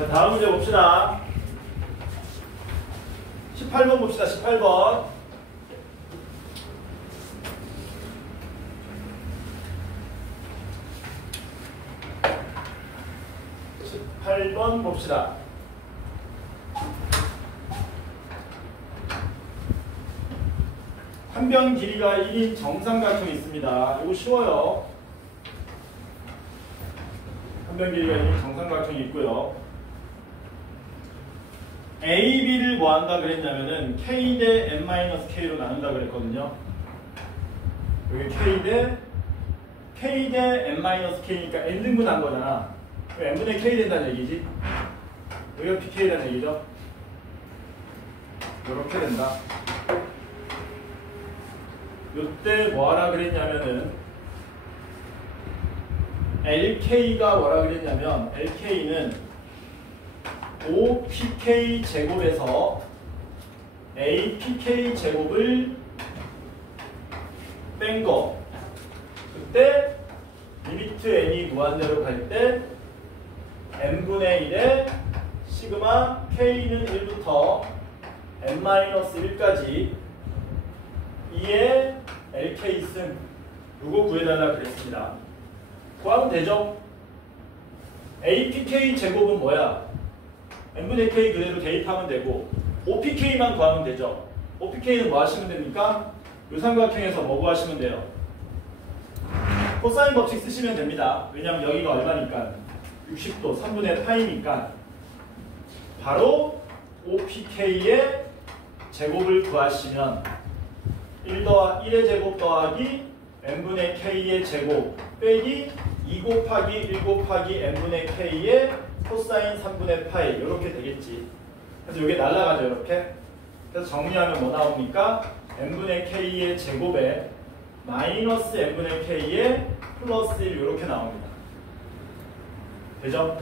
자, 다음 문제 봅시다. 18번 봅시다. 18번. 18번 봅시다. 한 변 길이가 1인 정삼각형이 있습니다. 이거 쉬워요. 한 변 길이가 1인 정삼각형이 있고요. A, B를 뭐 한다 그랬냐면은 K 대 N-K로 나눈다 그랬거든요. 여기 K 대 N-K니까 N등분 한 거잖아. N분의 K 된다는 얘기지. 여기가 PK 된다는 얘기죠. 이렇게 된다. 요때 뭐하라 그랬냐면은 LK가 뭐라 그랬냐면 LK는 5PK 제곱에서 APK 제곱을 뺀 거. 그때 리미트 n이 무한대로 갈 때 n분의 1에 시그마 k는 1부터 n-1까지 2의 LK 승 요거 구해달라 그랬습니다. 구하면 되죠? APK 제곱은 뭐야? n분의 k 그대로 대입하면 되고 OPK만 구하면 되죠. OPK는 뭐 하시면 됩니까? 요 삼각형에서 뭐 구하시면 돼요? 코사인 법칙 쓰시면 됩니다. 왜냐하면 여기가 얼마니까? 60도 3분의 파이니까 바로 OPK의 제곱을 구하시면 1의 제곱 더하기 n분의 k의 제곱 빼기 2 곱하기 1 곱하기 n분의 k의 코사인 3분의 파이 이렇게 되겠지. 그래서 이게 날아가죠. 이렇게. 그래서 정리하면 뭐 나옵니까? n분의 k의 제곱에 마이너스 n분의 k의 플러스 1 이렇게 나옵니다. 되죠?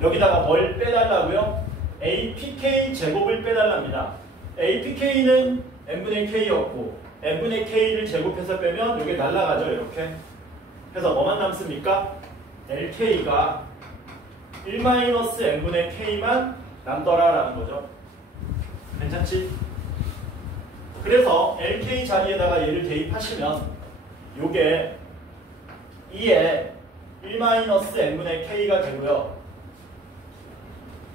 여기다가 뭘 빼달라고요? APK 제곱을 빼달랍니다. APK는 n분의 k였고 n분의 k를 제곱해서 빼면 이게 날아가죠. 이렇게. 그래서 뭐만 남습니까? LK가 1-n분의 k만 남더라라는 거죠. 괜찮지? 그래서 LK 자리에다가 얘를 대입하시면 요게 2에 1-n분의 k가 되고요.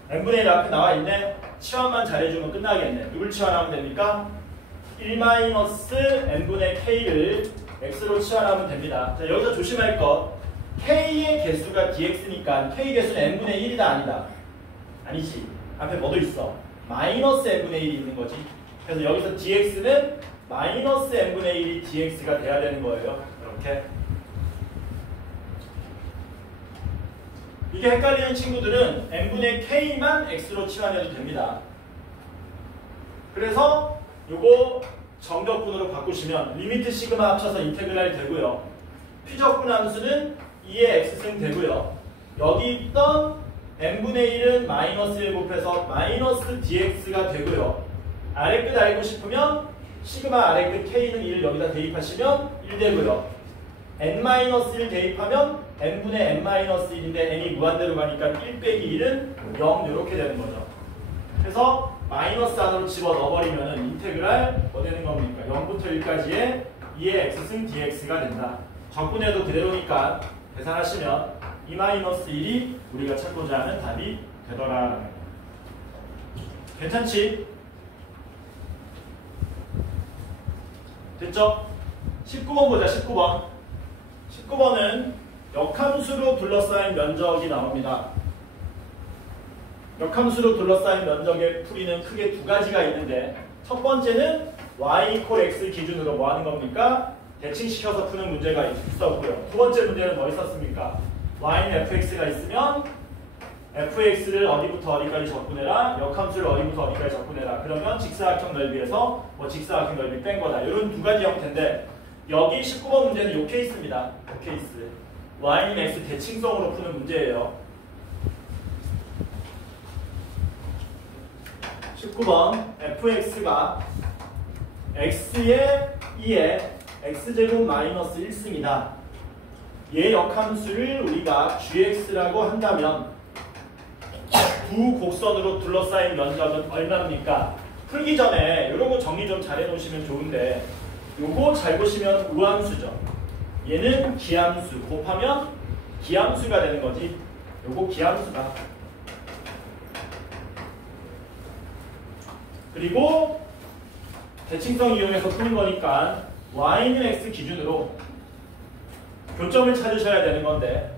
n분의 1 앞에 나와 있네. 치환만 잘해주면 끝나겠네. 누굴 치환하면 됩니까? 1-n분의 k를 x로 치환하면 됩니다. 자, 여기서 조심할 것. k의 개수가 dx니까 k 개수는 n분의 1이다 아니다? 아니지. 앞에 뭐도 있어? 마이너스 n분의 1이 있는 거지. 그래서 여기서 dx는 마이너스 n분의 1이 dx가 돼야 되는 거예요. 이렇게. 이게 헷갈리는 친구들은 n분의 k만 x로 치환해도 됩니다. 그래서 요거 정적분으로 바꾸시면 리미트 시그마 합쳐서 인테그랄 되고요. 피적분 함수는 2의 x승 되고요. 여기 있던 n분의 1은 마이너스 1 곱해서 마이너스 dx가 되고요. 아래끝 알고 싶으면 시그마 아래끝 k는 1을 여기다 대입하시면 1 되고요. n-1 대입하면 n분의 n-1인데 n이 무한대로 가니까 1 빼기 1은 0 이렇게 되는 거죠. 그래서 마이너스 안으로 집어넣어버리면 인테그랄 뭐 되는 겁니까? 0부터 1까지의 2의 x승 dx가 된다. 적분해도 그대로니까 계산하시면 2-1이 우리가 찾고자 하는 답이 되더라라는 거. 괜찮지? 됐죠? 19번 보자. 19번. 19번은 역함수로 둘러싸인 면적이 나옵니다. 역함수로 둘러싸인 면적의 풀이는 크게 두 가지가 있는데 첫 번째는 y = x 기준으로 뭐 하는 겁니까? 대칭시켜서 푸는 문제가 있었고요. 두 번째 문제는 뭐 있었습니까? y는 fx가 있으면 fx를 어디부터 어디까지 적분해라. 역함수를 어디부터 어디까지 적분해라. 그러면 직사각형 넓이에서 뭐 직사각형 넓이 뺀 거다. 이런 두 가지 형태인데 여기 19번 문제는 이 케이스입니다. 이 케이스. y는 x 대칭성으로 푸는 문제예요. 19번 fx가 x의 2에 x제곱 마이너스 1승이다. 얘 역함수를 우리가 gx라고 한다면 두 곡선으로 둘러싸인 면적은 얼마입니까? 풀기 전에 이런 거 정리 좀 잘 해놓으시면 좋은데 요거 잘 보시면 우함수죠. 얘는 기함수 곱하면 기함수가 되는 거지. 요거 기함수다. 그리고 대칭성 이용해서 푸는 거니까 y는 x 기준으로 교점을 찾으셔야 되는 건데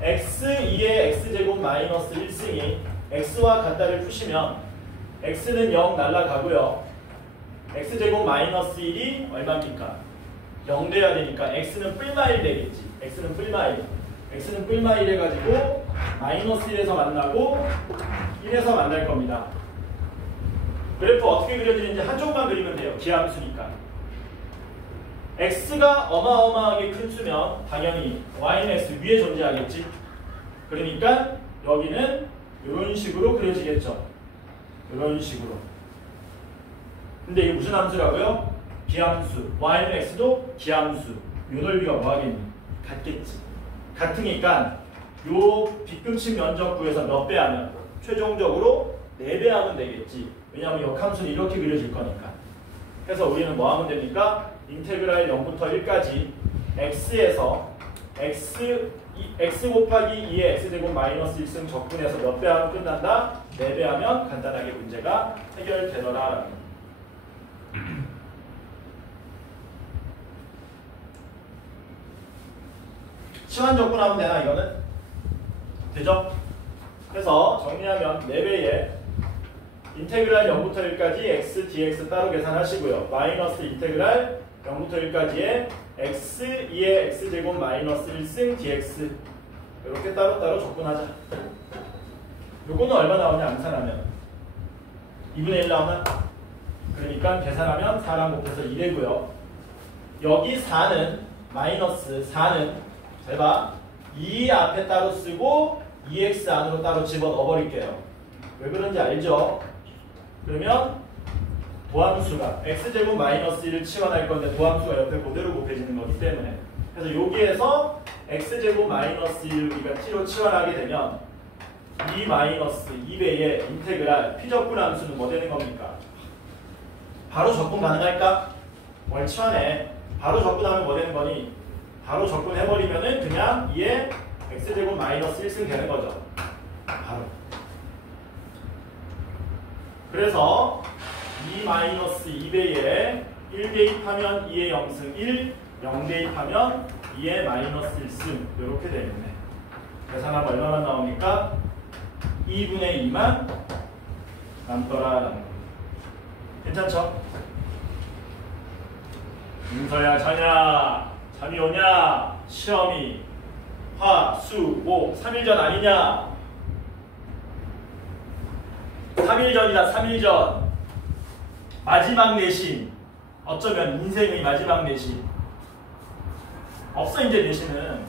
x2의 x제곱 마이너스 1승이 x와 같다를 푸시면 x는 0 날라가고요. x제곱 마이너스 1이 얼마입니까? 0 돼야 되니까 x는 뿔마일 되겠지. x는 뿔마일. x는 뿔마일 해가지고 마이너스 1에서 만나고 1에서 만날 겁니다. 그래프 어떻게 그려지는지 한쪽만 그리면 돼요. 기함수니까. x가 어마어마하게 큰 수면 당연히 y는 x 위에 존재하겠지. 그러니까 여기는 이런 식으로 그려지겠죠. 이런 식으로. 근데 이게 무슨 함수라고요? 기함수. y는 x도 기함수. 요 넓이가 뭐하겠니? 같겠지. 같으니까 요 빗금친 면적 구에서 몇 배 하면 최종적으로 4배 하면 되겠지. 왜냐하면 역함수는 이렇게 그려질 거니까. 그래서 우리는 뭐 하면 됩니까? 인테그랄 0부터 1까지 x에서 x 곱하기 2의 x제곱 마이너스 1승 적분해서 몇 배 하면 끝난다? 4배 하면 간단하게 문제가 해결되더라. 시간 적분하면 되나 이거는? 되죠? 그래서 정리하면 4배에 인테그랄 0부터 1까지 x dx 따로 계산하시고요. 마이너스 인테그랄 0부터 1까지의 x 2의 x제곱 마이너스 1승 dx 이렇게 따로따로 적분하자. 요거는 얼마 나오냐 암산하면 2분의 1 나오나? 그러니까 계산하면 4랑 곱해서 2되고요. 여기 4는 마이너스 4는 잘 봐. 2 앞에 따로 쓰고 2x 안으로 따로 집어넣어 버릴게요. 왜 그런지 알죠? 그러면 도함수가 x제곱 마이너스 1을 치환할 건데 도함수가 옆에 그대로 곱해지는 거기 때문에 그래서 여기에서 x제곱 마이너스 1을 우리가 t로 치환하게 되면 2 마이너스 2배의 인테그랄 피적분 함수는 뭐 되는 겁니까? 바로 적분 가능할까? 뭘 치환해. 바로 적분하면 뭐 되는 거니? 바로 적분해버리면은 그냥 2의 x제곱 마이너스 1승 되는 거죠. 바로. 그래서 2 마이너스 2배에 1 대입하면 2의 0승 1, 0 대입하면 2의 마이너스 1승 이렇게 되겠네. 계산하면 얼마만 나옵니까? 2분의 2만 남더라라는 거. 괜찮죠? 윤서야 자냐? 잠이 오냐? 시험이 화, 수, 목 3일 전 아니냐? 3일 전이다. 3일 전. 마지막 내신. 어쩌면 인생의 마지막 내신. 없어 이제 내신은.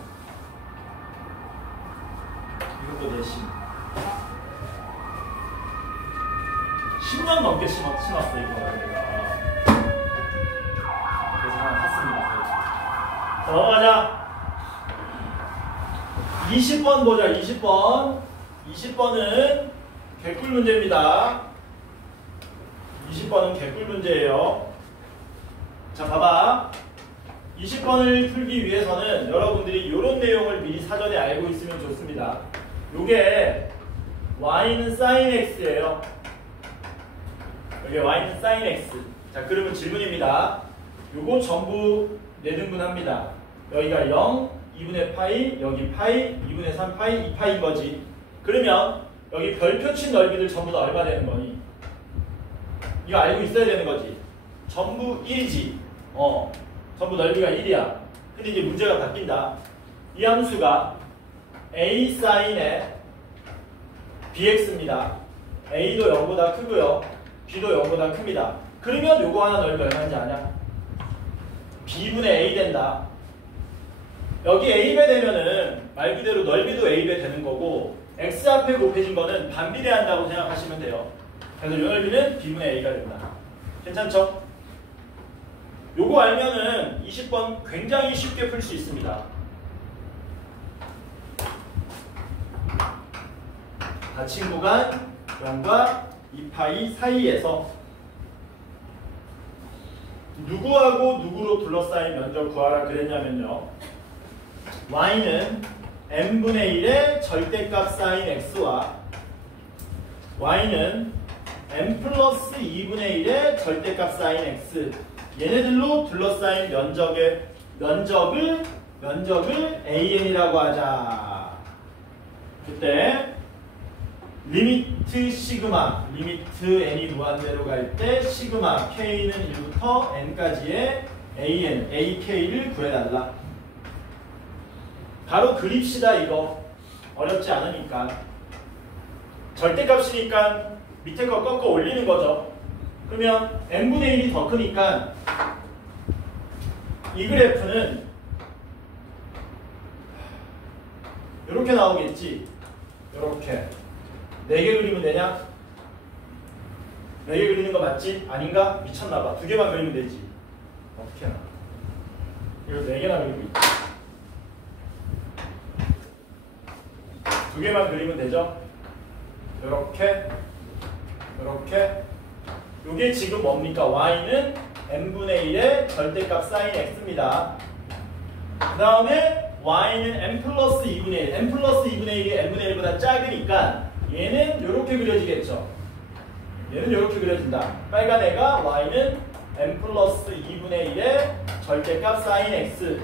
이것도 내신. 10년 넘게 심었어 이거 내가. 그래서 하나 샀습니다. 자, 넘어가자. 20번 보자. 20번. 20번은 개꿀 문제입니다. 20번은 개꿀 문제예요. 자, 봐봐. 20번을 풀기 위해서는 여러분들이 이런 내용을 미리 사전에 알고 있으면 좋습니다. 요게 y는 sin x예요. 여기 y는 sin x. 자, 그러면 질문입니다. 요거 전부 내등분합니다. 여기가 0, 2분의 파이, 여기 파이, 2분의 3 파이, 2파이인 거지. 그러면 여기 별표 친 넓이들 전부 다 얼마 되는 거니? 이거 알고 있어야 되는 거지. 전부 1이지. 전부 넓이가 1이야. 근데 이제 문제가 바뀐다. 이 함수가 a sin의 bx입니다. a도 0보다 크고요. b도 0보다 큽니다. 그러면 요거 하나 넓이 얼마인지 아냐? b분의 a 된다. 여기 a배 되면은 말 그대로 넓이도 a배 되는 거고 x 앞에 곱해진 거는 반비례한다고 생각하시면 돼요. 그래서 이 넓이는 b분의 a가 된다. 괜찮죠? 요거 알면은 20번 굉장히 쉽게 풀 수 있습니다. 닫힌 구간 0과 2파이 사이에서 누구하고 누구로 둘러싸인 면적 구하라 그랬냐면요. y는 n분의 1의 절대값 사인 x와 y는 n 플러스 2분의 1의 절대값 사인 x 얘네들로 둘러싸인 면적을 an이라고 하자. 그때 리미트 시그마, 리미트 n이 무한대로 갈 때 시그마 k는 1부터 n까지의 an, ak를 구해달라. 바로 그립시다. 이거 어렵지 않으니까. 절대값이니까 밑에 거 꺾어 올리는 거죠. 그러면 n분의 1이 더 크니까 이 그래프는 이렇게 나오겠지. 이렇게 4개 그리면 되냐? 4개 그리는 거 맞지? 아닌가? 미쳤나봐. 2개만 그리면 되지. 어떻게 하나? 이거 4개나 그리고 있다. 2개만 그리면 되죠? 이렇게 이게 지금 뭡니까? y는 n분의 1의 절대값 사인 x입니다. 그 다음에 y는 n 플러스 2분의 1, n 플러스 2분의 1이 n분의 1보다 작으니까 얘는 이렇게 그려지겠죠. 얘는 이렇게 그려진다. 빨간 애가 y는 n 플러스 2분의 1의 절대값 사인 x.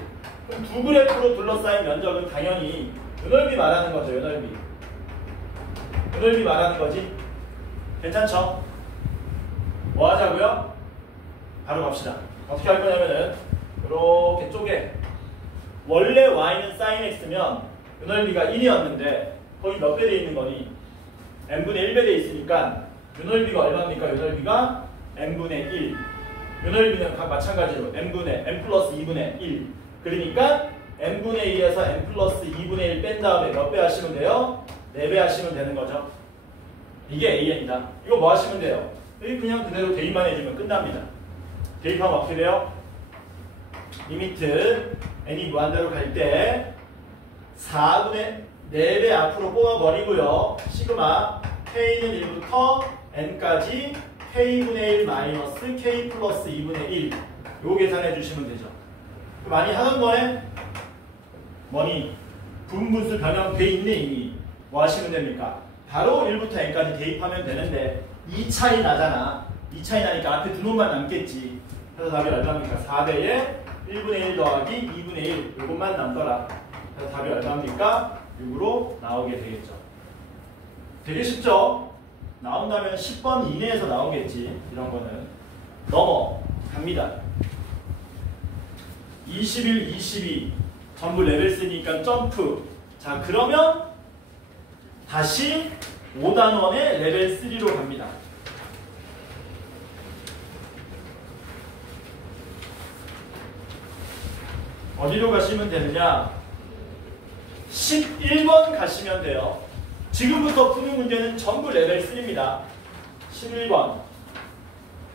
그럼 두 그래프로 둘러싸인 면적은 당연히 요 넓이 말하는 거죠. 요 넓이. 요 넓이 말하는 거지. 괜찮죠? 뭐 하자고요? 바로 갑시다. 어떻게 할 거냐면은 이렇게 쪼개. 원래 y는 sin x면 요 넓이가 1이었는데 거기 몇 배 돼 있는 거니? n분의 1배 돼 있으니까 요 넓이가 얼마입니까? 요 넓이가 n분의 1. 요 넓이는 마찬가지로 n 플러스 2분의 1. 그러니까 n분의 1에서 n 플러스 2분의 1 뺀 다음에 몇 배 하시면 돼요? 4배 하시면 되는 거죠. 이게 an이다. 이거 뭐 하시면 돼요? 여기 그냥 그대로 대입만 해주면 끝납니다. 대입하면 어떻게 돼요? 리미트 n이 무한대로 갈 때 4분의 4배 앞으로 뽑아버리고요. 시그마 k는 1부터 n까지 k분의 1 마이너스 k 플러스 2분의 1 요거 계산해 주시면 되죠. 많이 하던 거에 뭐니? 분분수 변형돼 있네 이미. 뭐 하시면 됩니까? 바로 1부터 n까지 대입하면 되는데 2 차이 나잖아. 2 차이 나니까 앞에 두 놈만 남겠지. 그래서 답이 얼마입니까? 4배에 1분의 1 더하기 2분의 1 요것만 남더라. 그래서 답이 얼마입니까? 6으로 나오게 되겠죠. 되게 쉽죠? 나온다면 10번 이내에서 나오겠지. 이런 거는 넘어갑니다. 21, 22 전부 레벨 쓰니까 점프. 자, 그러면 다시 5단원의 레벨 3로 갑니다. 어디로 가시면 되느냐? 11번 가시면 돼요. 지금부터 푸는 문제는 전부 레벨 3입니다. 11번.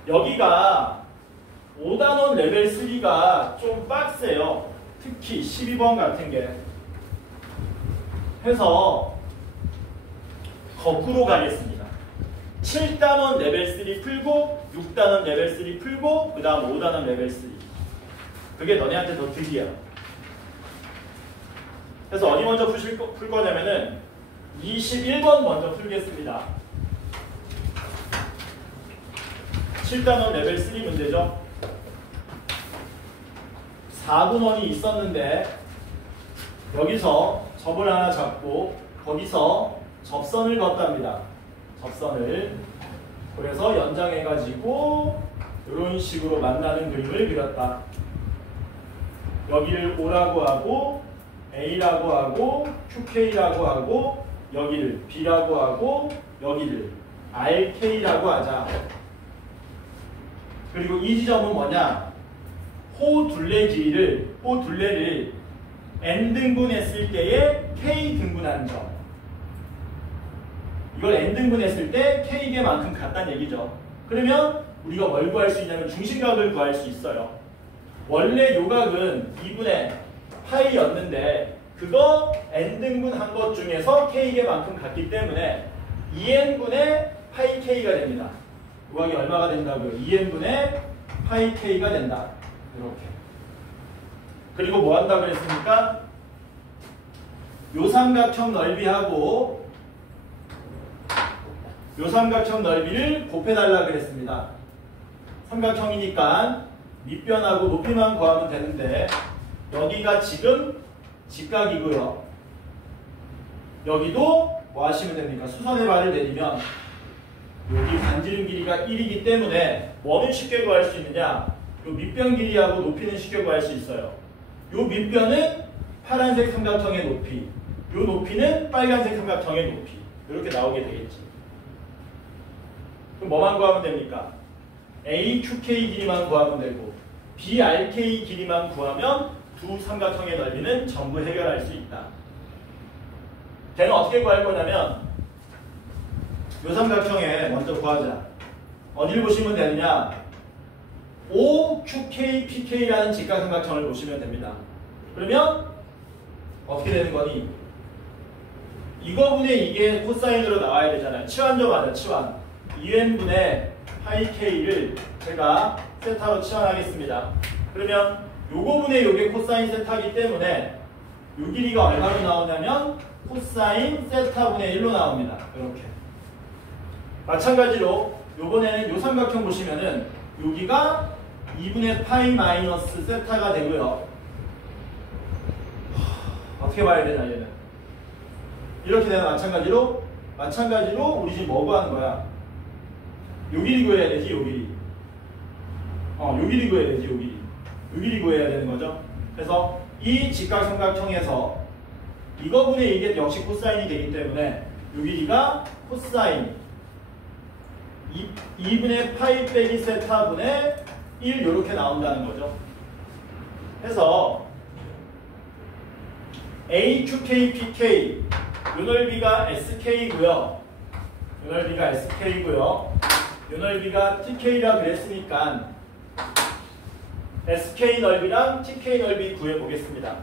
여기가 5단원 레벨 3가 좀 빡세요. 특히 12번 같은 게. 해서 거꾸로 가겠습니다. 7단원 레벨 3 풀고 6단원 레벨 3 풀고 그 다음 5단원 레벨 3. 그게 너네한테 더 득이야. 그래서 어디 먼저 풀 거냐면은 21번 먼저 풀겠습니다. 7단원 레벨 3 문제죠. 4분원이 있었는데 여기서 접을 하나 잡고 거기서 접선을 걷답니다. 접선을. 그래서 연장해가지고 이런 식으로 만나는 그림을 그렸다. 여기를 O라고 하고 A라고 하고 QK라고 하고 여기를 B라고 하고 여기를 RK라고 하자. 그리고 이 지점은 뭐냐? 호 둘레를 n등분했을 때의 k등분하는 점. 이걸 n등분했을 때 k개만큼 같다는 얘기죠. 그러면 우리가 뭘 구할 수 있냐면 중심각을 구할 수 있어요. 원래 요각은 2분의 파이였는데 그거 n등분한 것 중에서 k개만큼 같기 때문에 2n분의 파이 k가 됩니다. 우각이 얼마가 된다고요? 2n분의 파이 k가 된다. 이렇게. 그리고 뭐 한다고 그랬습니까? 요 삼각형 넓이하고 요 삼각형 넓이를 곱해달라 그랬습니다. 삼각형이니까 밑변하고 높이만 구하면 되는데 여기가 지금 직각이고요. 여기도 뭐 하시면 됩니까? 수선의 발을 내리면 여기 반지름 길이가 1이기 때문에 뭐는 쉽게 구할 수 있느냐? 요 밑변 길이하고 높이는 쉽게 구할 수 있어요. 요 밑변은 파란색 삼각형의 높이, 요 높이는 빨간색 삼각형의 높이. 이렇게 나오게 되겠지. 그럼 뭐만 구하면 됩니까? AQK 길이만 구하면 되고 BRK 길이만 구하면 두 삼각형의 넓이는 전부 해결할 수 있다. 걔는 어떻게 구할 거냐면 요 삼각형에 먼저 구하자. 어디를 보시면 되느냐? OQK, PK라는 직각삼각형을 보시면 됩니다. 그러면 어떻게 되는 거니? 이거분의 이게 코사인으로 나와야 되잖아요. 치환점 하자. 치환. 2n분의 파이 k를 제가 세타로 치환하겠습니다. 그러면 요거분의 요게 코사인 세타이기 때문에 요 길이가 얼마로 나오냐면 코사인 세타분의 1로 나옵니다. 이렇게. 마찬가지로 요번에는 요 삼각형 보시면은 여기가 2분의 파이 마이너스 세타가 되고요. 어떻게 봐야 되나 얘는? 이렇게 되면 마찬가지로 우리 지금 뭐 구하는 거야? 요 길이 구해야 되지, 요 길이. 요 길이 구해야 되지, 요 길이. 요 길이 구해야 되는 거죠. 그래서 이 직각삼각형에서 이거분의 이게 역시 코사인이 되기 때문에 요 길이가 코사인 2분의 파이 빼기 세타분의 1 이렇게 나온다는 거죠. 해서 AQK, PK 요 넓이가 SK고요. 요 넓이가 SK고요. 요 넓이가 TK라 그랬으니까 SK 넓이랑 TK 넓이 구해보겠습니다.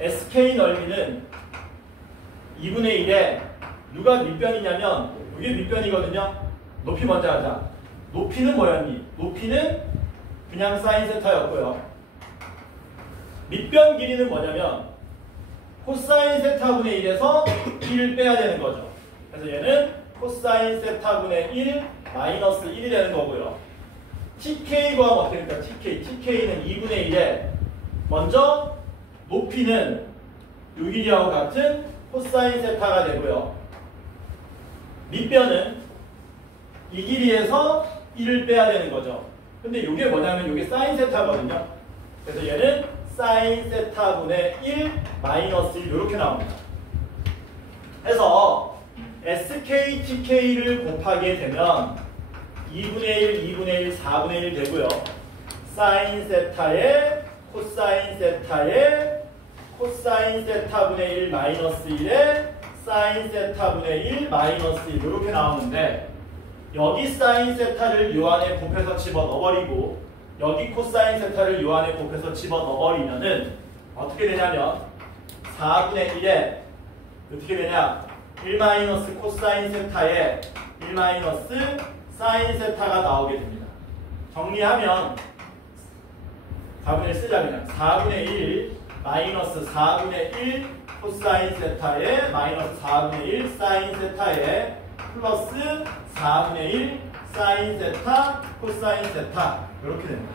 SK 넓이는 2분의 1에 누가 밑변이냐면 이게 밑변이거든요. 높이 먼저 하자. 높이는 뭐였니? 높이는 그냥 사인 세타였고요. 밑변 길이는 뭐냐면 코사인 세타분의 1에서 1을 빼야 되는 거죠. 그래서 얘는 코사인 세타분의 1 마이너스 1이 되는 거고요. TK 구하면 어떻게 됩니까? TK는 2분의 1에 먼저 높이는 요 길이하고 같은 코사인 세타가 되고요. 밑변은 이 길이에서 1을 빼야 되는 거죠. 근데 이게 뭐냐면 이게 사인 세타거든요. 그래서 얘는 사인 세타분의 1 마이너스 1 이렇게 나옵니다. 해서 SK, TK를 곱하게 되면 2분의 1, 2분의 1, 4분의 1 되고요. 사인 세타에 코사인 세타에 코사인 세타분의 1 마이너스 1에 사인 세타분의 1 마이너스 1 이렇게 나오는데 여기 사인 세타를 요 안에 곱해서 집어넣어버리고 여기 코사인 세타를 요 안에 곱해서 집어넣어버리면은 어떻게 되냐면 4분의 1에 어떻게 되냐 1 마이너스 코사인 세타에 1 마이너스 사인 세타가 나오게 됩니다. 정리하면 4분의 1 쓰자 그냥 4분의 1 마이너스 4분의 1 코사인 세타에 마이너스 4분의 1 사인 세타에 플러스 4분의 1 사인 세타 코사인 세타 이렇게 됩니다.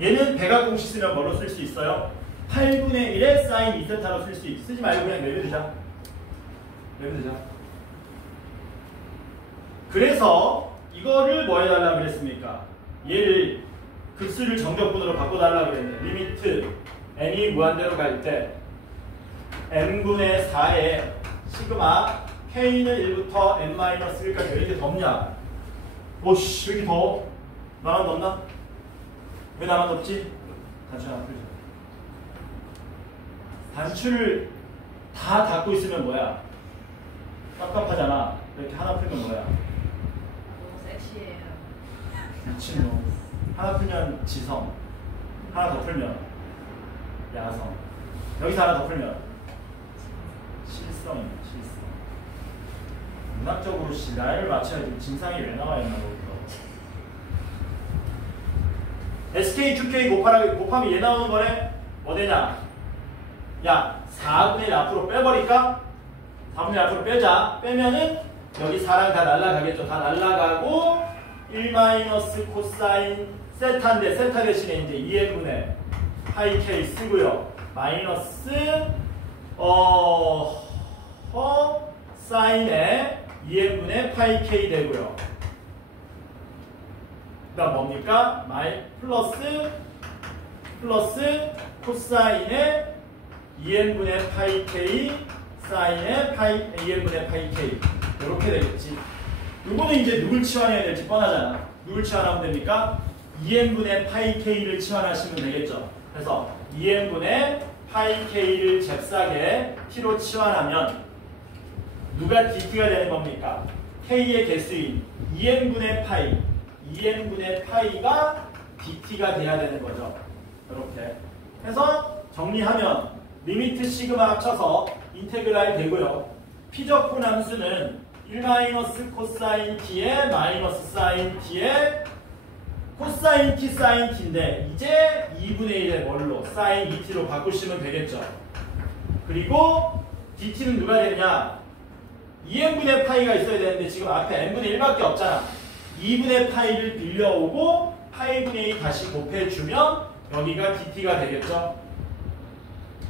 얘는 대각공식 쓰면 뭐로 쓸 수 있어요? 8분의 1의 사인 2세타로 쓸 수 있어. 쓰지 말고 그냥 내려두자. 그래서 이거를 뭐 해달라고 그랬습니까? 얘를 급수를 정적분으로 바꿔달라고 그랬는데 리미트 n이 무한대로 갈 때 n분의 4에 시그마 k는 1부터 n-1까지 왜 이렇게 덥냐? 오씨 왜 이렇게 더워? 나만 덥나? 왜 나만 덥지? 단추 하나 풀자. 단추를 다 닫고 있으면 뭐야? 깝깝하잖아. 이렇게 하나 풀면 뭐야? 너무 섹시해요. 미친놈. 하나 풀면 지성. 하나 더 풀면 야성. 여기서 하나 더 풀면 실성입니다. 실성. 문학적으로 나이를 맞춰야지 증상이 왜 나와야 했나 거기서. SK, QK 곱하면 얘 나오는 거네. 뭐 되냐? 야, 4분의 1 앞으로 빼버릴까? 4분의 1 앞으로 빼자. 빼면은 여기 4랑 다 날라가겠죠. 다 날라가고 1 마이너스 코사인 세타인데 세타 대신에 이제 2n분의 파이 k 쓰고요. 마이너스 사인에 2n분의 파이 k 되고요. 그다음 뭡니까? 플러스 코사인에 2n분의 파이 k 사인에 2n분의 파이 k 이렇게 되겠지. 이거는 이제 누굴 치환해야 될지 뻔하잖아. 누굴 치환하면 됩니까? 2n분의 파이 k를 치환하시면 되겠죠. 그래서 2n분의 파이 k를 잽싸게 t로 치환하면 누가 dt가 되는 겁니까? k의 개수인 2n분의 파이가 dt가 돼야 되는 거죠. 이렇게 해서 정리하면 리미트 시그마 합쳐서 인테그랄 되고요. 피적분 함수는 1 마이너스 코사인 t에 마이너스 사인 t에 코사인 t 사인 t인데 이제 2분의 1의 뭘로? 사인 2t로 바꾸시면 되겠죠. 그리고 dt는 누가 되느냐? 2n분의 파이가 있어야 되는데 지금 앞에 n분의 1밖에 없잖아. 2분의 파이를 빌려오고 파이분의 2 다시 곱해주면 여기가 dt가 되겠죠.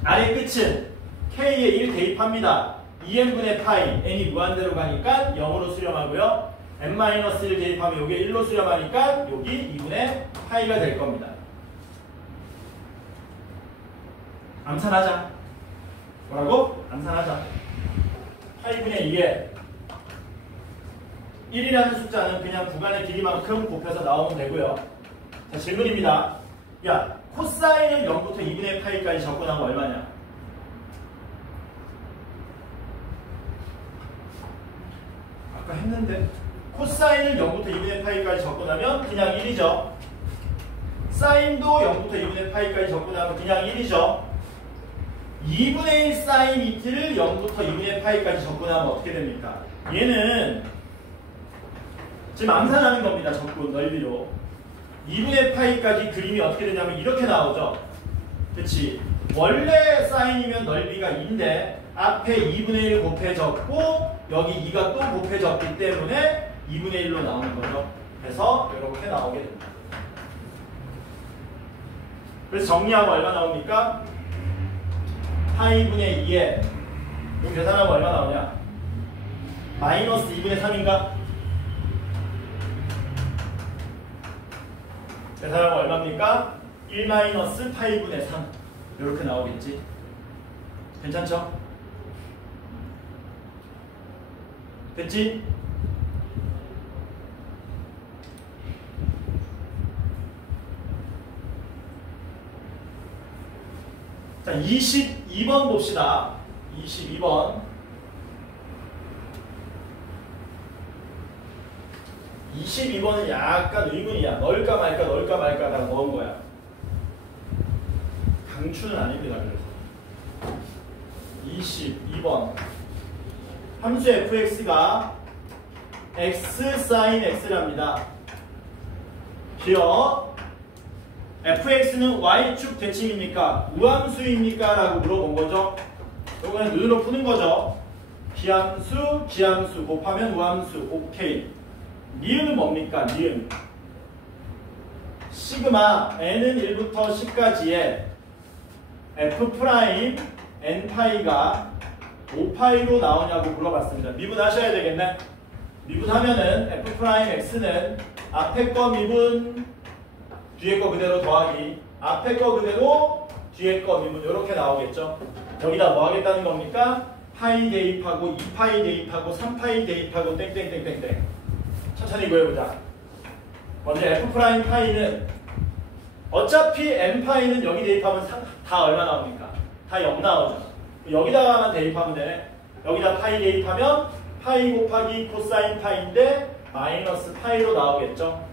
아래 끝은 k에 1 대입합니다. 2n분의 파이, n이 무한대로 가니까 0으로 수렴하고요. n-1 대입하면 이게 1로 수렴하니까 여기 2분의 파이가 될 겁니다. 암산하자. 뭐라고? 암산하자. 파이분의 2에 1이라는 숫자는 그냥 구간의 길이만큼 곱해서 나오면 되고요. 자, 질문입니다. 야, 코사인은 0부터 2분의 파이까지 접근하면 얼마냐? 아까 했는데 코사인을 0부터 2분의 파이까지 접근하면 그냥 1이죠. 사인도 0부터 2분의 파이까지 접근하면 그냥 1이죠. 2분의 1 사인 2t를 0부터 2분의 파이까지 접근하면 어떻게 됩니까? 얘는 지금 암산하는 겁니다. 접근 넓이로. 2분의 파이까지 그림이 어떻게 되냐면 이렇게 나오죠. 그치? 원래 사인이면 넓이가 2인데 앞에 2분의 1 곱해졌고 여기 2가 또 곱해졌기 때문에 2분의 1로 나오는 거죠. 그래서 이렇게 나오게 됩니다. 그래서 정리하면 얼마 나옵니까? 파이분의 2에 이거 계산하면 얼마 나오냐? 마이너스 2분의 3인가? 계산하면 얼마입니까? 1 마이너스 파이분의 3 이렇게 나오겠지? 괜찮죠? 됐지? 자, 22번 봅시다. 22번. 22번은 약간 의문이야. 넣을까 말까 넣을까 말까 다 넣은 거야. 강추는 아닙니다. 그래서 22번 함수 fx가 x sin x랍니다. 기억 fx는 y축 대칭입니까? 우함수입니까? 라고 물어본 거죠. 이거는 눈으로 푸는 거죠. 기함수, 기함수 곱하면 우함수, 오케이. 니은은 뭡니까? 니은. 시그마 n은 1부터 10까지의 f 프라임 n파이가 5파이로 나오냐고 물어봤습니다. 미분하셔야 되겠네. 미분하면은 f 프라임 x는 앞에 거 미분, 뒤에 거 그대로 더하기, 앞에 거 그대로, 뒤에 거 미분 이렇게 나오겠죠. 여기다 뭐 하겠다는 겁니까? 파이 대입하고 2파이 대입하고 3파이 대입하고 땡땡땡땡땡. 천천히 구해보자. 먼저 f 프라임 파이는 어차피 n파이는 여기 대입하면 다 얼마 나옵니까? 다 0 나오죠. 여기다가만 대입하면 되네. 여기다 파이 대입하면 파이 곱하기 코사인 파이인데 마이너스 파이로 나오겠죠.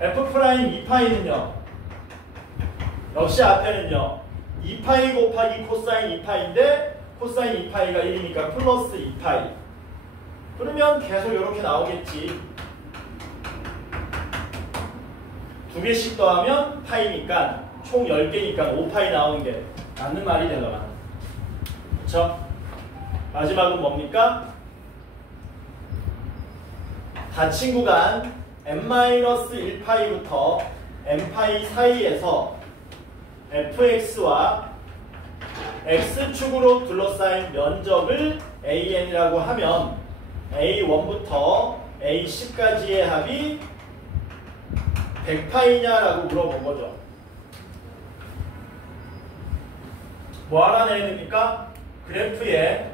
f 프라임 2파이는요. 역시 앞에는요. 2파이 곱하기 코사인 2파이인데 코사인 2파이가 1이니까 플러스 2파이. 그러면 계속 이렇게 나오겠지. 두 개씩 더하면 파이니까 총 10개니까 5파이 나오는 게 맞는 말이 되더라. 그쵸? 마지막은 뭡니까? 닫힌 구간 n-1파이부터 n파이 사이에서 fx와 x축으로 둘러싸인 면적을 an이라고 하면 a1부터 a10까지의 합이 100파이냐라고 물어본 거죠. 뭐 알아내야 됩니까? 그래프에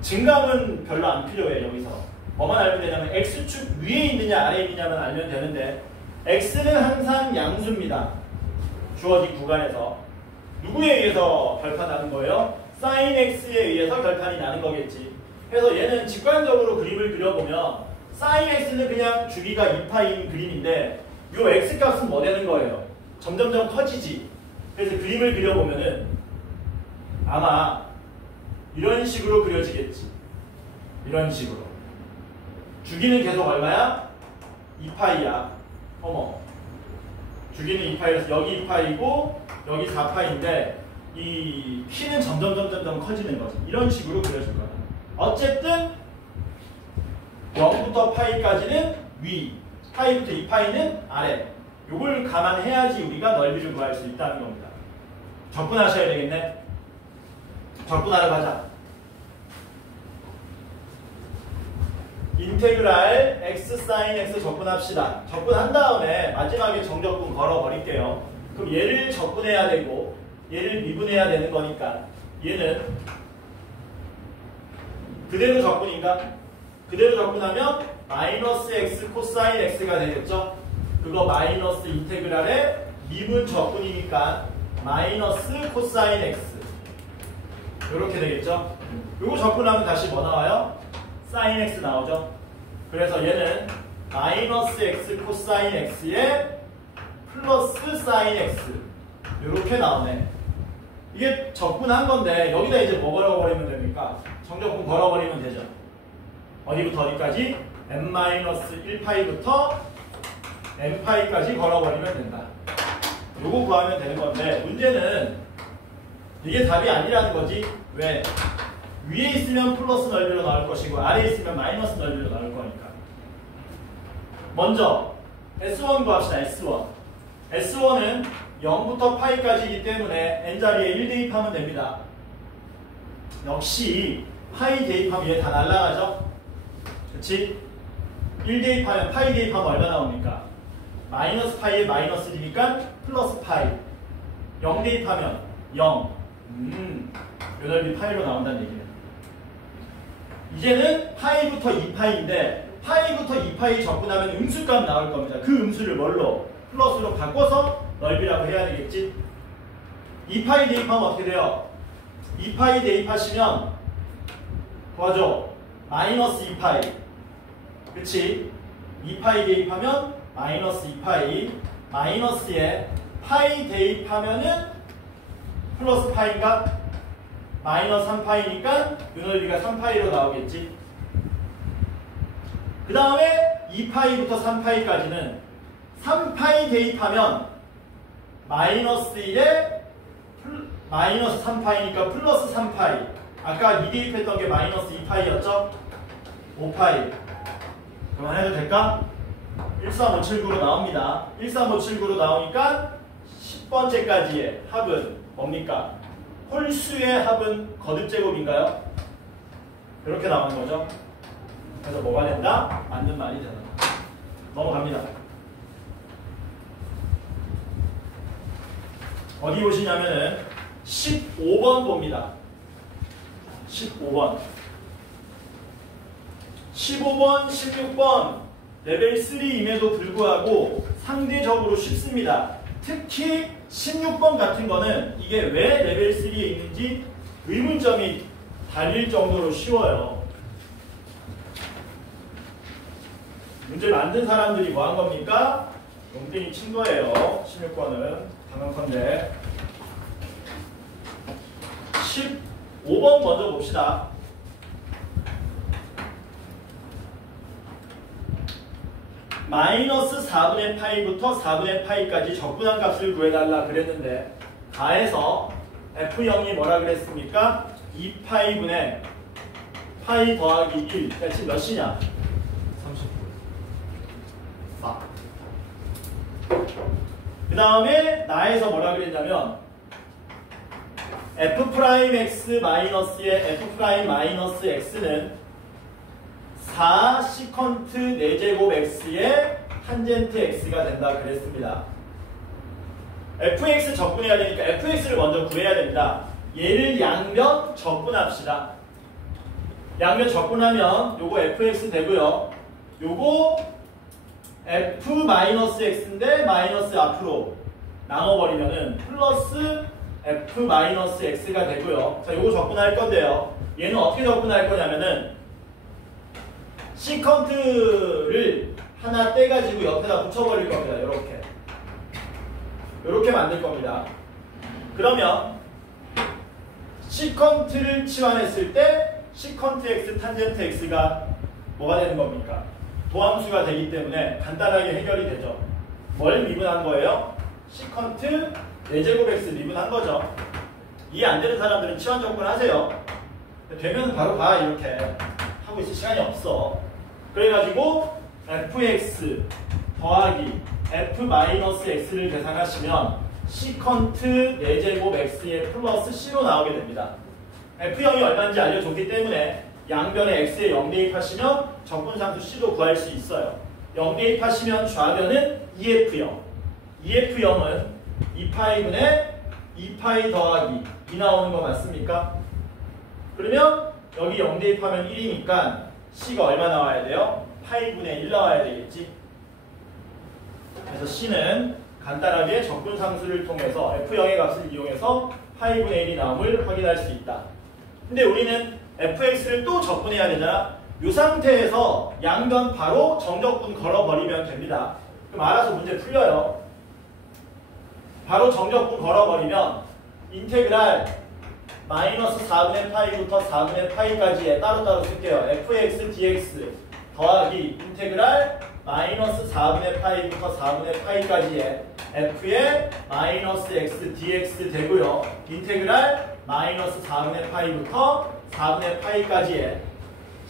증감은 별로 안 필요해요. 여기서 뭐만 알면 되냐면 x축 위에 있느냐 아래에 있느냐만 알면 되는데 x는 항상 양수입니다. 주어진 구간에서 누구에 의해서 결판 나는 거예요? sin x에 의해서 결판이 나는 거겠지. 그래서 얘는 직관적으로 그림을 그려보면 sin x는 그냥 주기가 2파이인 그림인데 요 x 값은 뭐 되는 거예요? 점점점 커지지. 그래서 그림을 그려보면은 아마 이런 식으로 그려지겠지. 이런 식으로. 주기는 계속 얼마야? 2파이야. 어머. 주기는 2파이라서 여기 2파이고 여기 4파인데 이 키는 점점 커지는 거지. 이런 식으로 그려줄 거야. 어쨌든 0부터 파이까지는 위, 파이부터 2파이는 아래. 요걸 감안해야지 우리가 넓이를 구할 수 있다는 겁니다. 적분하셔야 되겠네. 적분하러 가자. 인테그랄 x sin x 적분합시다. 적분한 다음에 마지막에 정적분 걸어버릴게요. 그럼 얘를 적분해야 되고 얘를 미분해야 되는 거니까 얘는 그대로 적분인가? 그대로 적분하면 마이너스 x 코사인 x가 되겠죠? 그거 마이너스 인테그랄의 미분 적분이니까 마이너스 코사인 x 이렇게 되겠죠? 요거 적분하면 다시 뭐 나와요? sin x 나오죠? 그래서 얘는 마이너스 x 코사인 x에 플러스 sin x 이렇게 나오네. 이게 적분한 건데 여기다 이제 뭐 걸어버리면 됩니까? 정적분 걸어버리면 되죠. 어디부터 어디까지? n-1파이부터 n파이까지 걸어버리면 된다. 요거 구하면 되는 건데 문제는 이게 답이 아니라는 거지. 왜? 위에 있으면 플러스 넓이로 나올 것이고 아래에 있으면 마이너스 넓이로 나올 거니까. 먼저 S1 구합시다. S1. S1은 0부터 파이까지이기 때문에 n자리에 1 대입하면 됩니다. 역시 파이 대입하면 얘 다 날라가죠? 그치? 1 대입하면 파이 대입하면 얼마 나옵니까? 마이너스 파이에 마이너스 1이니까 플러스 파이. 0 대입하면 0. 요 넓이 파이로 나온다는 얘기예요. 이제는 파이부터 2파이인데 파이부터 2파이 적분하면 음수값 나올 겁니다. 그 음수를 뭘로? 플러스로 바꿔서 넓이라고 해야 되겠지? 2파이 대입하면 어떻게 돼요? 2파이 대입하시면 도와줘. 마이너스 2파이. 그치? 2파이 대입하면 마이너스 2파이. 마이너스에 파이 대입하면은 플러스 파이인가? 마이너스 3파이니까 요 넓이가 3파이로 나오겠지? 그 다음에 2파이부터 3파이까지는 3파이 대입하면 마이너스 1에 마이너스 3파이니까 플러스 3파이. 아까 2 대입했던 게 마이너스 2파이였죠? 5파이. 그만해도 될까? 13579로 나옵니다. 13579로 나오니까 10번째까지의 합은 뭡니까? 홀수의 합은 거듭제곱인가요? 이렇게 나오는 거죠. 그래서 뭐가 된다? 맞는 말이 된다. 넘어갑니다. 어디 보시냐면은 15번 봅니다. 15번. 15번, 16번 레벨 3임에도 불구하고 상대적으로 쉽습니다. 특히 16번 같은 거는 이게 왜 레벨 3에 있는지 의문점이 달릴 정도로 쉬워요. 문제 만든 사람들이 뭐 한 겁니까? 용땡이 친 거예요. 16번은 당연컨대 15번 먼저 봅시다. 마이너스 4분의 파이부터 4분의 파이까지 적분한 값을 구해달라 그랬는데 가에서 F0이 뭐라 그랬습니까? 2파이분의 파이 더하기 1. 그러니까 지금 몇 시냐? 39. 4. 그 다음에 나에서 뭐라 그랬냐면 F'X 마이너스의 F'X는 4 시컨트 4제곱 X의 탄젠트 X가 된다 그랬습니다. Fx 적분해야 되니까 Fx를 먼저 구해야 됩니다. 얘를 양변 적분합시다. 양변 적분하면 요거 Fx 되고요. 요거 F-X인데 마이너스 앞으로 나눠버리면은 플러스 F-X가 되고요. 자, 요거 적분할 건데요. 얘는 어떻게 적분할 거냐면은 시컨트를 하나 떼가지고 옆에다 붙여버릴 겁니다. 요렇게 만들 겁니다. 그러면 시컨트를 치환했을 때 시컨트 x 탄젠트 x가 뭐가 되는 겁니까? 도함수가 되기 때문에 간단하게 해결이 되죠. 뭘 미분한 거예요? 시컨트 4제곱 x 미분한 거죠. 이해 안 되는 사람들은 치환 적분 하세요. 되면 바로 가. 이렇게 하고 있을 시간이 없어. 그래가지고 fx 더하기 f-x를 계산하시면 시컨트 4제곱 x의 플러스 c로 나오게 됩니다. f0이 얼마인지 알려줬기 때문에 양변에 x에 0 대입하시면 적분상수 c도 구할 수 있어요. 0 대입하시면 좌변은 2f0. 2f0은 2파이분의 2파이 더하기 2 나오는 거 맞습니까? 그러면 여기 0 대입하면 1이니까 c가 얼마 나와야 돼요? 파이분의 1 나와야 되겠지? 그래서 c는 간단하게 적분상수를 통해서 f0의 값을 이용해서 파이분의 1이 나옴을 확인할 수 있다. 근데 우리는 fx를 또 적분해야 되잖아. 이 상태에서 양변 바로 정적분 걸어버리면 됩니다. 그럼 알아서 문제 풀려요. 바로 정적분 걸어버리면 인테그랄 마이너스 4분의 파이부터 4분의 파이까지에 따로따로 쓸게요. fx dx 더하기 인테그랄 마이너스 4분의 파이부터 4분의 파이까지에 f의 마이너스 x dx 되고요. 인테그랄 마이너스 4분의 파이부터 4분의 파이까지에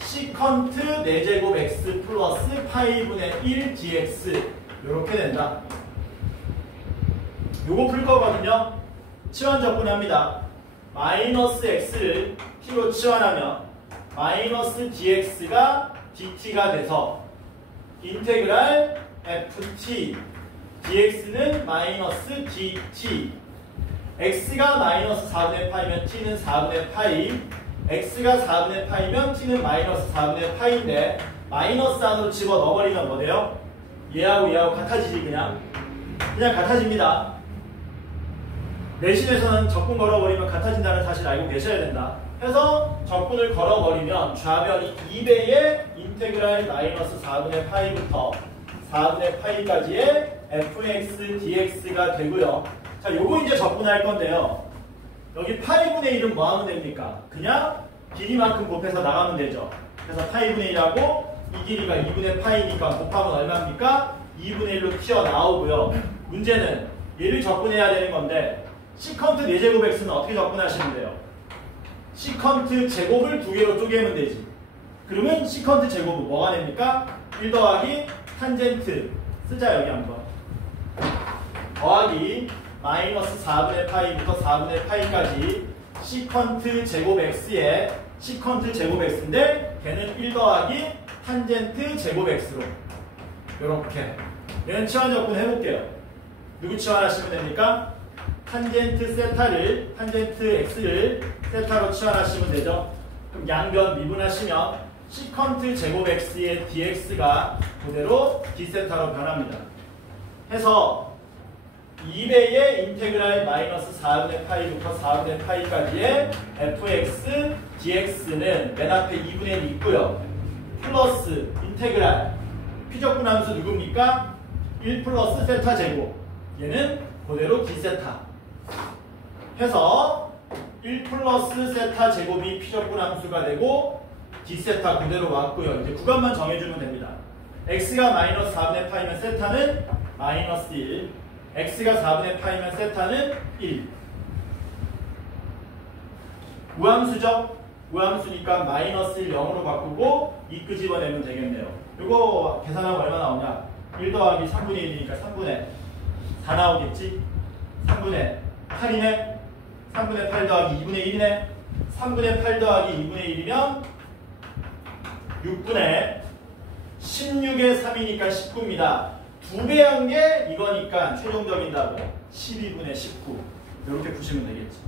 시컨트 4제곱 x 플러스 파이분의 1 dx 이렇게 된다. 요거 풀 거거든요. 치환 적분합니다. 마이너스 x를 t로 치환하면 마이너스 dx가 dt가 돼서 인테그랄 ft dx는 마이너스 dt x가 마이너스 4분의 파이면 t는 4분의 파이 x가 4분의 파이면 t는 마이너스 4분의 파이인데 마이너스 안으로 집어넣어버리면 뭐 돼요? 얘하고 얘하고 같아지지 그냥 같아집니다. 내신에서는 적분 걸어버리면 같아진다는 사실 알고 계셔야 된다. 해서 적분을 걸어버리면 좌변이 2배의 인테그랄 마이너스 4분의 파이부터 4분의 파이까지의 fx dx가 되고요. 자, 요거 이제 적분할 건데요. 여기 파이분의 1은 뭐 하면 됩니까? 그냥 길이만큼 곱해서 나가면 되죠. 그래서 파이분의 1하고 이 길이가 2분의 파이니까 곱하면 얼마입니까? 2분의 1로 튀어나오고요. 문제는 얘를 적분해야 되는 건데 시컨트 4제곱 x는 어떻게 적분하시면 돼요? 시컨트 제곱을 2개로 쪼개면 되지. 그러면 시컨트 제곱은 뭐가 됩니까? 1 더하기 탄젠트 쓰자. 여기 한번 더하기 마이너스 4분의 파이부터 4분의 파이까지 시컨트 제곱 x에 시컨트 제곱 x인데 걔는 1 더하기 탄젠트 제곱 x로 요렇게 얘는 치환 적분 해볼게요. 누구 치환하시면 됩니까? 탄젠트 세타를 탄젠트 x를 세타로 치환하시면 되죠. 그럼 양변 미분하시면 시컨트 제곱 x의 dx가 그대로 d세타로 변합니다. 해서 2배의 인테그랄 마이너스 4분의 파이부터 4분의 파이까지의 fx dx는 맨 앞에 2분의 1이 있고요. 플러스 인테그랄 피적분함수 누굽니까? 1 플러스 세타 제곱 얘는 그대로 d세타 해서 1 플러스 세타 제곱이 피적분함수가 되고 d세타 그대로 왔고요. 이제 구간만 정해주면 됩니다. x가 마이너스 4분의 파이면 세타는 마이너스 1, x가 4분의 파이면 세타는 1. 우함수죠? 우함수니까 마이너스 1 0으로 바꾸고 2 끄집어내면 되겠네요. 이거 계산하면 얼마 나오냐? 1 더하기 3분의 1이니까 3분의 4 나오겠지? 3분의 8이네? 3분의 8 더하기 2분의 1이네? 3분의 8 더하기 2분의 1이면 6분의 16의 3이니까 19입니다. 2배 한 게 이거니까 최종적인 답은 12분의 19. 이렇게 푸시면 되겠지.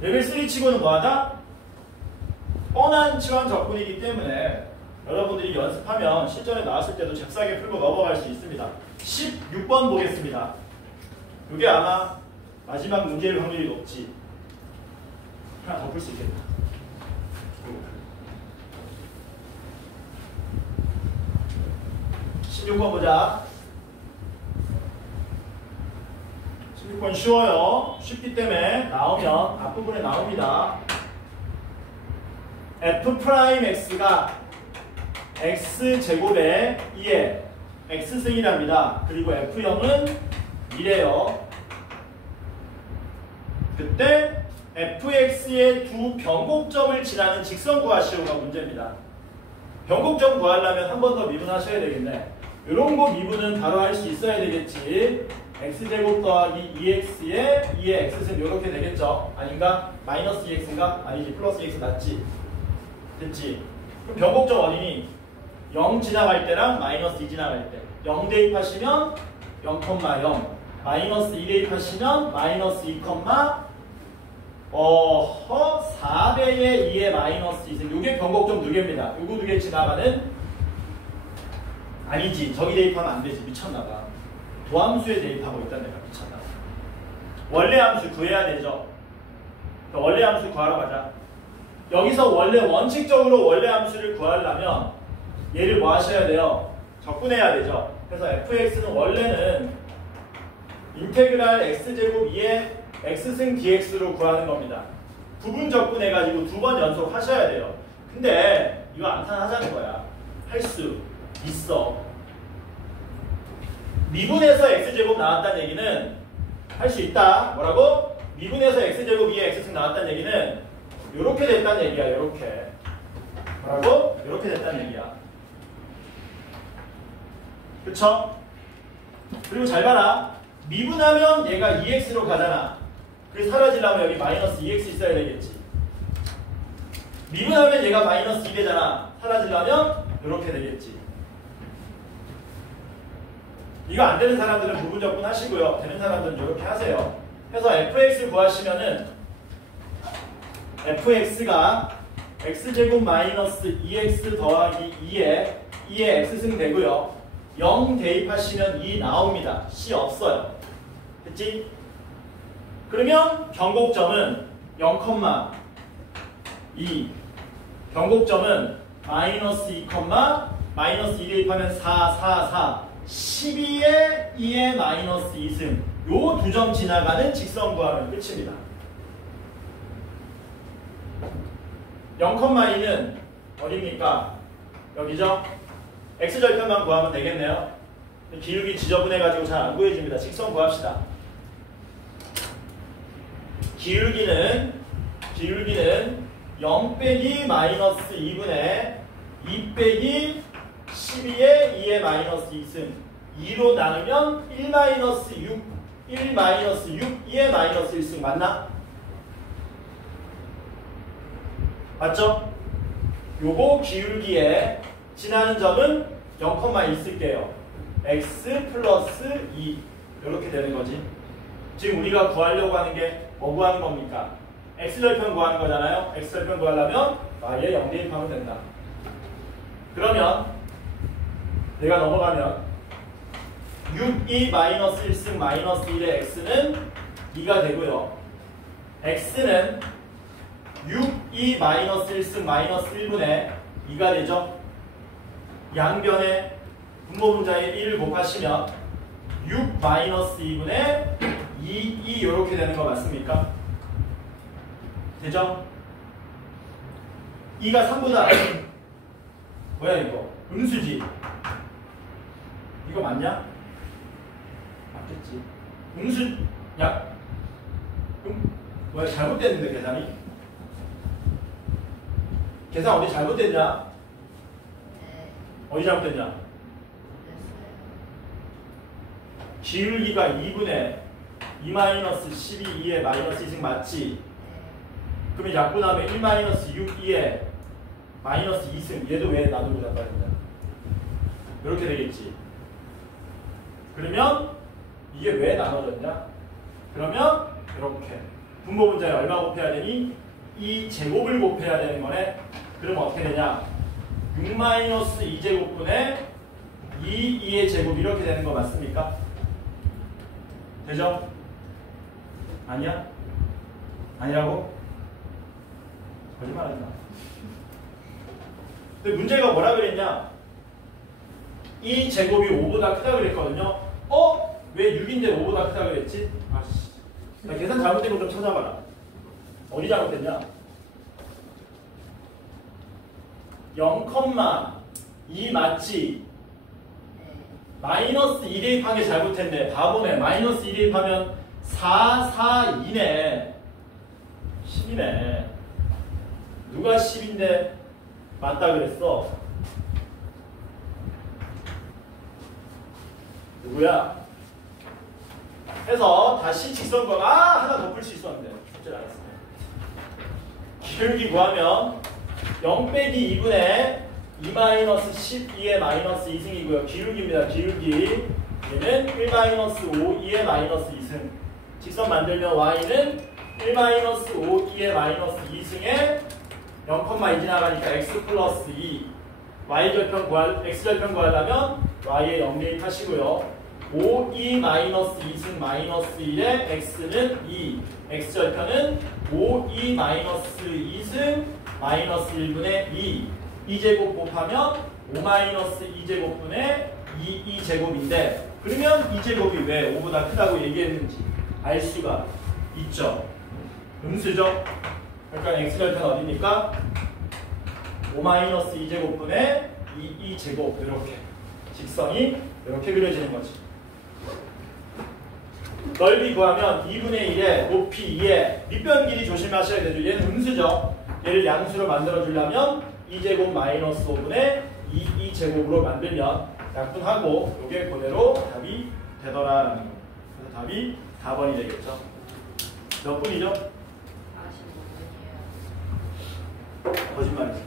레벨 3 치고는 뭐하다? 뻔한 치환 적분이기 때문에 여러분들이 연습하면 실전에 나왔을 때도 잽싸게 풀고 넘어갈 수 있습니다. 16번 보겠습니다. 이게 아마 마지막 문제일 확률이 높지. 하나 더 풀 수 있겠다. 16번 보자. 16번 쉬워요. 쉽기 때문에 나오면 앞부분에 나옵니다. f'x가 x제곱에 2의 x승이랍니다. 그리고 f0은 1이에요. 그때 fx의 두 변곡점을 지나는 직선 구하시오가 문제입니다. 변곡점 구하려면 한 번 더 미분하셔야 되겠네. 이런 거 미분은 바로 할 수 있어야 되겠지. x제곱 더하기 2x에 2의 x승 이렇게 되겠죠. 아닌가? 마이너스 2x인가? 아니지. 플러스 2x 맞지? 됐지? 그럼 변곡점 어디니? 0 지나갈 때랑 마이너스 2 지나갈 때 0 대입하시면 0,0 마이너스 2 대입하시면 마이너스 2, 4배의 2의 마이너스 2승. 이게 변곡점 두 개입니다. 요거 두 개 지나가는 아니지. 저기 대입하면 안 되지. 미쳤나봐. 도함수에 대입하고 있다 내가. 미쳤나봐. 원래 함수 구해야 되죠. 원래 함수 구하러 가자. 여기서 원래 원칙적으로 원래 함수를 구하려면 얘를 뭐 하셔야 돼요? 적분해야 되죠. 그래서 fx는 원래는 인테그랄 x제곱 2의 x승 dx로 구하는 겁니다. 부분 적분해가지고 2번 연속 하셔야 돼요. 근데 이거 암산하자는 거야. 할 수 있어. 미분해서 x제곱 나왔다는 얘기는 할 수 있다. 뭐라고? 미분해서 x제곱 2의 x승 나왔다는 얘기는 요렇게 됐다는 얘기야. 요렇게. 뭐라고? 요렇게 됐다는 얘기야. 그쵸? 그리고 잘 봐라. 미분하면 얘가 2x로 가잖아. 그래서 사라지려면 여기 마이너스 2x 있어야 되겠지. 미분하면 얘가 마이너스 2 되잖아. 사라지려면 이렇게 되겠지. 이거 안 되는 사람들은 부분 적분 하시고요. 되는 사람들은 이렇게 하세요. 해서 fx 구하시면은 fx가 x제곱 마이너스 2x 더하기 2의 x승 되고요. 0 대입하시면 2 나옵니다. c 없어요. 됐지? 그러면 변곡점은 0,2 변곡점은 마이너스 2, 마이너스 2 대입하면 4, 12의 2의 마이너스 2승 요 두 점 지나가는 직선 구하면 끝입니다. 0,2는 어디입니까? 여기죠? x절편만 구하면 되겠네요. 기울기 지저분해가지고 잘 안 구해집니다. 직선 구합시다. 기울기는 0 빼기 마이너스 2분의 2 빼기 12의 2의 마이너스 2승 2로 나누면 1 마이너스 6 2의 마이너스 1승 맞나? 맞죠? 요거 기울기에 지나는 점은 0,2 쓸게요. x 플러스 2 이렇게 되는 거지. 지금 우리가 구하려고 하는 게 뭐 구하는 겁니까? x절편 구하는 거잖아요. x절편 구하려면 y에 0 대입하면 된다. 그러면 내가 넘어가면 6, 2 마이너스 1승 마이너스 1의 x는 2가 되고요. x는 6, 2 마이너스 1승 마이너스 1분의 2가 되죠. 양변에 분모분자에 1을 곱하시면 6 마이너스 2분의 2 이렇게 되는 거 맞습니까? 되죠? 2가 3보다 뭐야 이거? 음수지. 이거 맞냐? 맞겠지. 음수 약. 뭐야 잘못됐는데 계산이? 계산 어디 잘못됐냐? 네. 어디 잘못됐냐? 됐어요. 기울기가 2분의 2-12의 마이너스 2승 맞지? 네. 그러면 약분하면 1-6-2의 마이너스 2승 얘도 왜 나누고 나빠진다? 이렇게 되겠지. 그러면 이게 왜 나눠졌냐? 그러면 이렇게 분모 분자에 얼마 곱해야 되니? 2제곱을 곱해야 되는 거네. 그러면 어떻게 되냐? 6-2제곱분의 2의 제곱 이렇게 되는 거 맞습니까? 되죠? 아니야? 아니라고? 거짓말하지 마. 근데 문제가 뭐라 그랬냐? 이 제곱이 5보다 크다 그랬거든요. 왜 6인데 5보다 크다 그랬지? 아씨. 나 계산 잘못된 거 좀 찾아봐라. 어디 잘못됐냐? 0,2 맞지? 네. 마이너스 2 대입한 게 잘못했네. 바보네. 마이너스 2 대입하면 4, 4, 2네. 10이네. 누가 10인데 맞다 그랬어? 누구야? 해서 다시 직선과 하나 더 풀 수 있었는데 숙제를 안 했어요. 기울기 구하면 0 빼기 2분의 2-12의 마이너스 2승이고요. 기울기입니다. 기울기 얘는 1-5, 2의 마이너스 2승. 직선 만들면 y는 1-5, 2의 마이너스 2승에 0,2 지나가니까 x 플러스 2. x 절편 구하려면 y에 0 대입하시고요. 5, 2 마이너스 2승 마이너스 1에 x는 2. x 절편은 5, 2 마이너스 2승 마이너스 1분의 2. 2제곱 곱하면 5 마이너스 2제곱분의 2제곱인데 그러면 2제곱이 왜 5보다 크다고 얘기했는지 알 수가 있죠. 음수죠. 그러니까 x절편 어디입니까? 5 마이너스 2제곱분의 2제곱 이렇게 직선이 이렇게 그려지는 거지. 넓이 구하면 2분의 1에 높이 2에 밑변 길이 조심하셔야 되죠. 얘는 음수죠. 얘를 양수로 만들어 주려면 2제곱 마이너스 5분의 2제곱으로 만들면 약분하고 이게 그대로 답이 되더라라는 거. 그래서 답이 4번이 되겠죠. 몇 분이죠? 45분이에요. 거짓말이지.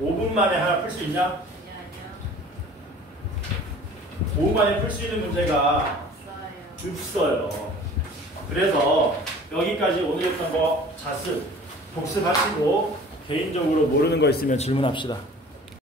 5분 만에 하나 풀 수 있냐? 아니요. 5분 만에 풀 수 있는 문제가 없어요. 없어요. 그래서 여기까지 오늘 했던 거 자습, 복습하시고 개인적으로 모르는 거 있으면 질문합시다.